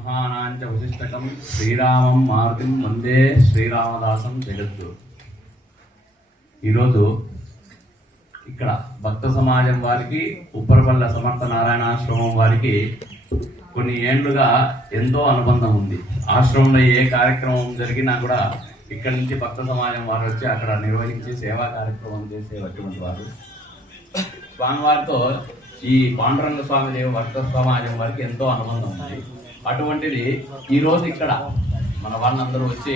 సింహానాంచ వశిష్టకం శ్రీరామం మారుతిం వందే శ్రీరామదాసం జగద్దు ఈరోజు ఇక్కడ భక్త సమాజం వారికి ఉప్పరపల్ల సమర్థ నారాయణాశ్రమం వారికి కొన్ని ఏండ్లుగా ఎంతో అనుబంధం ఉంది. ఆశ్రమంలో ఏ కార్యక్రమం జరిగినా కూడా ఇక్కడ నుంచి భక్త సమాజం వారు వచ్చి అక్కడ నిర్వహించి సేవా కార్యక్రమం చేసే చేసేటటువంటి వారు. స్వామివారితో ఈ పాండురంగ స్వామి దేవ భక్త సమాజం వారికి ఎంతో అనుబంధం ఉంది. అటువంటిది ఈ రోజు ఇక్కడ మన వాళ్ళందరూ వచ్చి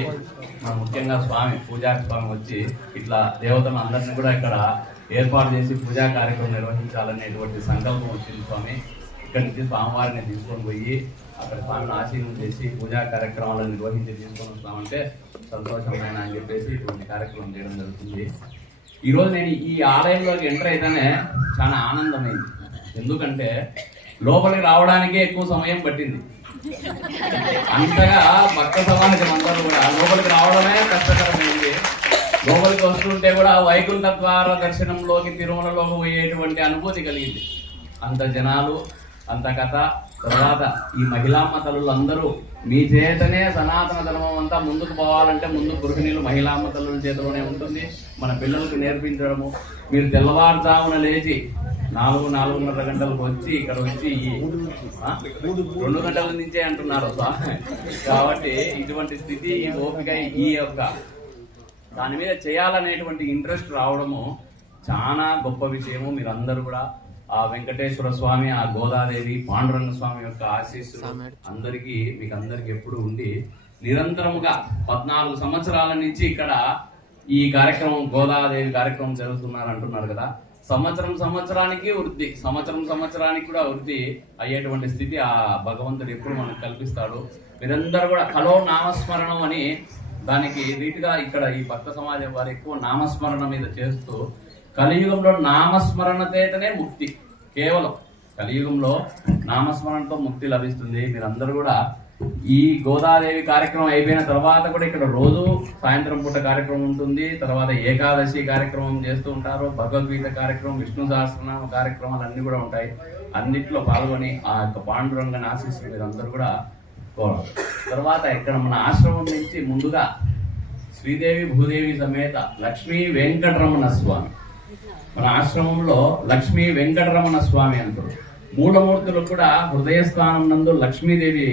మన ముఖ్యంగా స్వామి పూజా స్వామి వచ్చి ఇట్లా దేవతలు అందరినీ కూడా ఇక్కడ ఏర్పాటు చేసి పూజా కార్యక్రమం నిర్వహించాలనేటువంటి సంకల్పం వచ్చింది స్వామి. ఇక్కడి నుంచి స్వామివారిని తీసుకొని పోయి అక్కడ స్వామిని ఆశీర్వం చేసి పూజా కార్యక్రమాలను నిర్వహించి తీసుకొని వస్తామంటే సంతోషమైన అని చెప్పేసి ఇటువంటి కార్యక్రమం చేయడం జరుగుతుంది. ఈ రోజు నేను ఈ ఆలయంలోకి ఎంటర్ అయితేనే చాలా ఆనందమైంది. ఎందుకంటే లోపలికి రావడానికే ఎక్కువ సమయం పట్టింది. అంతగా భక్త సమాజం అందరూ కూడా లోపలికి రావడమే కష్టకరమైంది. లోపలికి వస్తుంటే కూడా వైకుంఠ ద్వార దర్శనంలోకి తిరుమలలోకి పోయేటువంటి అనుభూతి కలిగింది. అంత జనాలు అంత కథ తర్వాత ఈ మహిళామ్మ తల్లులు అందరూ మీ చేతనే సనాతన ధర్మం అంతా ముందుకు పోవాలంటే ముందు గృహిణీలు మహిళామ్మ తల్లుల చేతిలోనే ఉంటుంది. మన పిల్లలకు నేర్పించడము. మీరు తెల్లవారుజామున లేచి నాలుగు నాలుగున్నర గంటలకు వచ్చి ఇక్కడ వచ్చి రెండు గంటల నుంచే అంటున్నారు కాబట్టి ఇటువంటి స్థితి ఈ ఓపిక ఈ యొక్క దాని మీద చేయాలనేటువంటి ఇంట్రెస్ట్ రావడము చాలా గొప్ప విషయము. మీరందరూ కూడా ఆ వెంకటేశ్వర స్వామి ఆ గోదాదేవి పాండురంగ స్వామి యొక్క ఆశీస్సులు అందరికీ మీకు అందరికి ఎప్పుడు ఉండి నిరంతరముగా పద్నాలుగు సంవత్సరాల నుంచి ఇక్కడ ఈ కార్యక్రమం గోదాదేవి కార్యక్రమం జరుగుతున్నారు అంటున్నారు కదా. సంవత్సరం సంవత్సరానికి వృద్ధి సంవత్సరం సంవత్సరానికి కూడా వృద్ధి అయ్యేటువంటి స్థితి ఆ భగవంతుడు ఎప్పుడు మనకు కల్పిస్తాడు. మీరందరూ కూడా కలో నామస్మరణం అని దానికి రీతిగా ఇక్కడ ఈ భక్త సమాజం వారు ఎక్కువ నామస్మరణ మీద చేస్తూ కలియుగంలో నామస్మరణ చేతనే ముక్తి కేవలం కలియుగంలో నామస్మరణతో ముక్తి లభిస్తుంది. మీరందరూ కూడా ఈ గోదాదేవి కార్యక్రమం అయిపోయిన తర్వాత కూడా ఇక్కడ రోజు సాయంత్రం పూట కార్యక్రమం ఉంటుంది. తర్వాత ఏకాదశి కార్యక్రమం చేస్తూ ఉంటారు. భగవద్గీత కార్యక్రమం విష్ణు సహస్రనామ కార్యక్రమాలు అన్నీ కూడా ఉంటాయి. అన్నిట్లో పాల్గొని ఆ యొక్క పాండురంగని ఆశిస్తూ మీరందరూ కూడా కోరాలి తర్వాత ఇక్కడ మన ఆశ్రమం నుంచి ముందుగా శ్రీదేవి భూదేవి సమేత లక్ష్మీ వెంకటరమణ స్వామి. మన ఆశ్రమంలో లక్ష్మీ వెంకటరమణ స్వామి అంటారు. మూలమూర్తులు కూడా హృదయ స్థానం నందు లక్ష్మీదేవి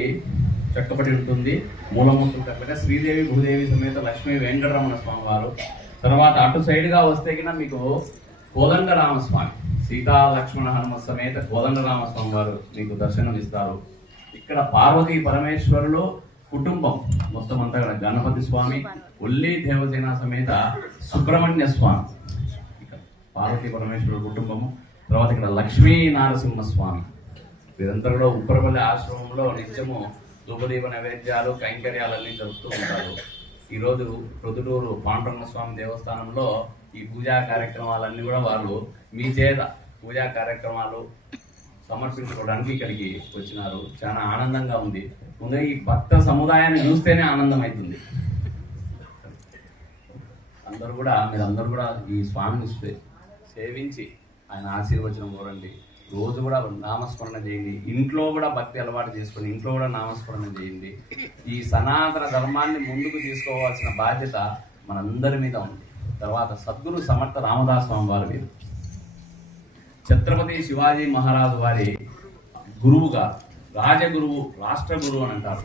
చెక్కబడి ఉంటుంది. మూలమూర్తులు కాకపోతే శ్రీదేవి భూదేవి సమేత లక్ష్మీ వెంకటరమణ స్వామి వారు తర్వాత అటు సైడ్గా వస్తే కింద మీకు కోదండరామస్వామి సీతా లక్ష్మణ హనుమ సమేత కోదండరామస్వామి వారు మీకు దర్శనం ఇస్తారు ఇక్కడ పార్వతీ పరమేశ్వరులు కుటుంబం మొత్తం అంతా కూడా గణపతి స్వామి ఉల్లి దేవసేన సమేత సుబ్రహ్మణ్య స్వామి. పార్వతీ పరమేశ్వరుడు కుటుంబము తర్వాత ఇక్కడ లక్ష్మీ నారసింహ స్వామి. వీరంతా కూడా ఉప్పరపల్లి ఆశ్రమంలో నిత్యము ధూపదీప నైవేద్యాలు కైంకర్యాలన్నీ జరుపుతూ ఉంటారు. ఈరోజు ప్రొద్దుటూరు పాండురంగ స్వామి దేవస్థానంలో ఈ పూజా కార్యక్రమాలన్నీ కూడా వాళ్ళు మీ చేత పూజా కార్యక్రమాలు సమర్పించుకోవడానికి ఇక్కడికి వచ్చినారు. చాలా ఆనందంగా ఉంది. ముందుగా ఈ భక్త సముదాయాన్ని చూస్తేనే ఆనందం అవుతుంది అందరూ కూడా మీరందరూ కూడా ఈ స్వామిని సేవించి ఆయన ఆశీర్వచనం కోరండి. రోజు కూడా నామస్మరణ చేయండి. ఇంట్లో కూడా భక్తి అలవాటు చేసుకొని ఇంట్లో కూడా నామస్మరణ చేయండి. ఈ సనాతన ధర్మాన్ని ముందుకు తీసుకోవాల్సిన బాధ్యత మనందరి మీద ఉంది. తర్వాత సద్గురు సమర్థ రామదాస్ స్వామి వారి మీద ఛత్రపతి శివాజీ మహారాజు వారి గురువుగా రాజగురువు రాష్ట్ర గురువు అని అంటారు.